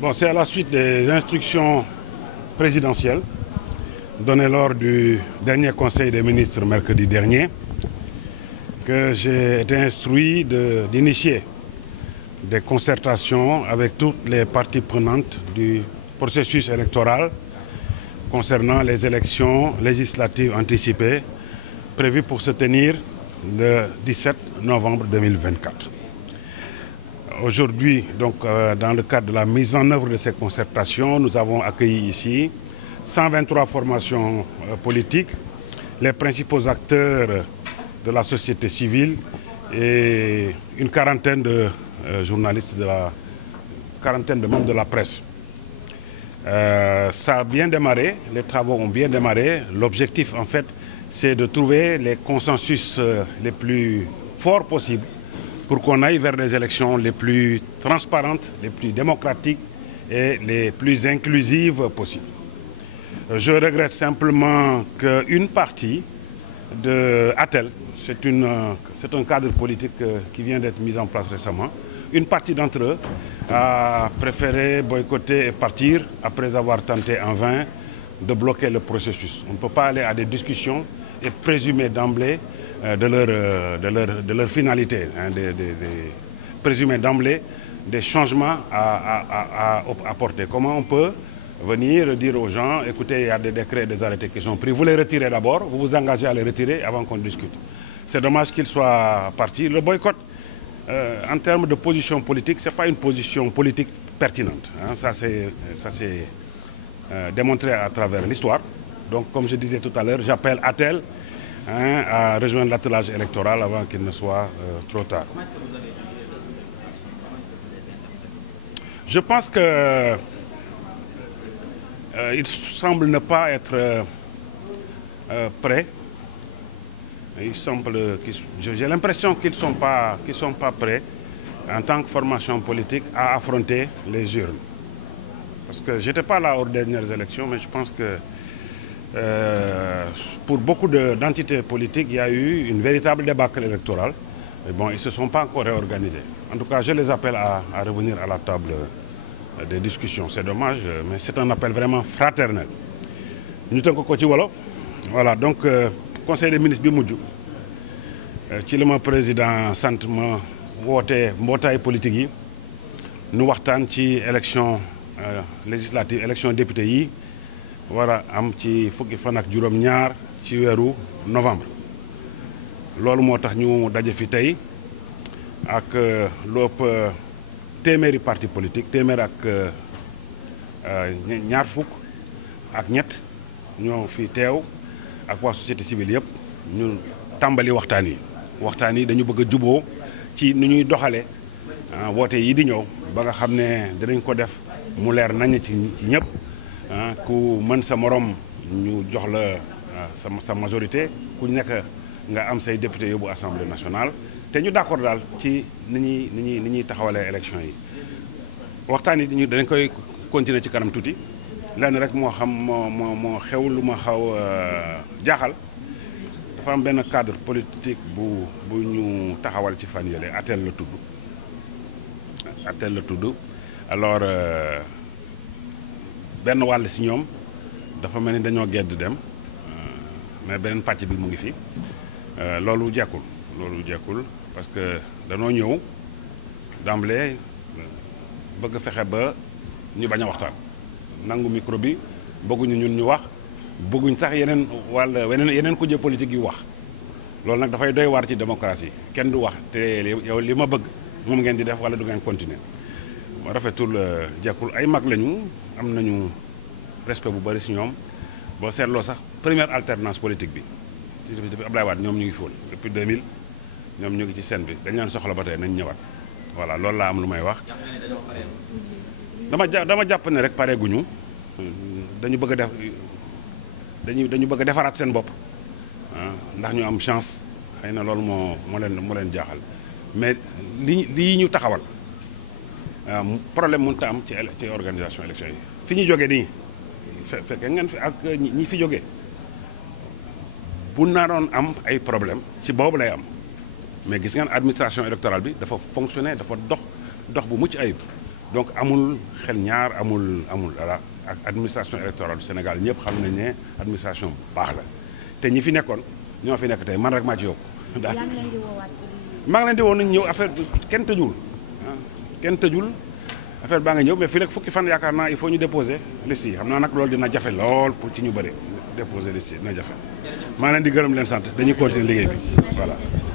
Bon, c'est à la suite des instructions présidentielles données lors du dernier Conseil des ministres mercredi dernier que j'ai été instruit d'initier des concertations avec toutes les parties prenantes du processus électoral concernant les élections législatives anticipées prévues pour se tenir le 17 novembre 2024. Aujourd'hui, donc, dans le cadre de la mise en œuvre de ces concertations, nous avons accueilli ici 123 formations politiques, les principaux acteurs de la société civile et une quarantaine de journalistes, quarantaine de membres de la presse. Ça a bien démarré, les travaux ont bien démarré. L'objectif, en fait, c'est de trouver les consensus les plus forts possibles pour qu'on aille vers des élections les plus transparentes, les plus démocratiques et les plus inclusives possibles. Je regrette simplement qu'une partie de ATEL, c'est un cadre politique qui vient d'être mis en place récemment, une partie d'entre eux a préféré boycotter et partir après avoir tenté en vain de bloquer le processus. On ne peut pas aller à des discussions et présumer d'emblée de leur finalité, présumer d'emblée des changements à apporter. Comment on peut venir dire aux gens, écoutez, il y a des décrets et des arrêtés qui sont pris, vous les retirez d'abord, vous vous engagez à les retirer avant qu'on discute. C'est dommage qu'ils soient partis. Le boycott, en termes de position politique, ce n'est pas une position politique pertinente. Ça c'est démontré à travers l'histoire. Donc, comme je disais tout à l'heure, j'appelle ATEL à rejoindre l'attelage électoral avant qu'il ne soit trop tard. Comment est-ce que vous avez étudié Je pense que il semble ne pas être prêt. J'ai l'impression qu'ils ne sont pas prêts en tant que formation politique à affronter les urnes. Parce que je n'étais pas là aux dernières élections, mais je pense que pour beaucoup d'entités politiques, il y a eu une véritable débâcle électorale. Mais bon, ils ne se sont pas encore réorganisés. En tout cas, je les appelle à revenir à la table des discussions. C'est dommage, mais c'est un appel vraiment fraternel. Nous sommes au Wolof. Voilà, donc, conseil des ministres bi mujj ci la ma président sant ma woote mbootaay politique yi nu waxtaan ci élection législative élection député yi war a am ci fukki fan ak juróom-ñaar ci weeru novembre. loolu moo tax ñu daje fi tey ak lu ëpp téeméeri parti politique téeméer ak ñaar fukk ak ñett ñoo fi teew ak waa société civile yëpp ñu tàmbali waxtaan yi dañu bëgg a juboo ci nu ñuy doxale woote yi di ñëw ba nga xam ne dinañ ko def mu leer nañ ci ñëpp ku mën sa morom ñu jox la sa majorité ku nekk nga am say député yóbbu assemblée nationale te ñu d'accord daal ci ni ñuy taxawalee élection yi waxtaan yi dañ koy continuer ci kanam tuuti lenn rek moo xam moo xew lu ma xaw jaaxal dafa am benn cadre politique bu ñu taxawal ci fan yële ATEL la tudd alors benn wàll si ñoom dafa mel ni dañoo gedd dem mais beneen pàcc bi mu ngi fi loolu jekkul parce que danoo ñëw d'emblée bëgg fexe ba ñu bañ a waxtaan nangu micro bi bëgguñu ñun ñu wax bëgguñ sax yeneen kujje politique yu wax loolu nag dafay doy waar ci démocratie kenn du wax te yow li ma bëgg moom ngeen di def wala du ngeen continuer rafetul jekkul ay mag lañu am nañu respect bu bari ci ñoom boo seetloo sax première alternance politique bi depuis Abdoulaye Wade ñoom ñu ngi fi woon depuis 2000 ñoom ñu ngi ci scène bi dañ leen soxla ba tey nañ ñëwaat voilà loolu laa am lu may wax. dama jàpp ne rek pare guñu dañu bëgg a def dañu bëgg a defaraat seen bopp ndax ñu am chance xëy na loolu moo leen jaaxal mais lii ñu taxawal problème mënut a am ci organisation élection yi fi ñu jógee nii fekkee ngeen fi ak ñi fi jógee bu naroon am ay problème ci boobu lay am mais gis ngeen administration électorale bi dafa fonctionner dafa dox bu mucc ayib donc amul xel ñaar amul dara ak administration électorale du Sénégal ñëpp xam nañ ne administration bu baax la te ñi fi nekkoon ñoo fi nekk tey man rek maa ci yokk daal maa ngi leen di woo nañ ñëw affaire kenn tëjul kenn tëjul affaire baa nga ñëw mais fii rek fukki fan yaakaar naa il faut ñu déposer liste yi xam naa nag loolu dina jafe lool pour ci ñu bëri déposer liste yi dina jafe maa ngi leen di gërëm leen sant dañuy continuer liggéey bi voilà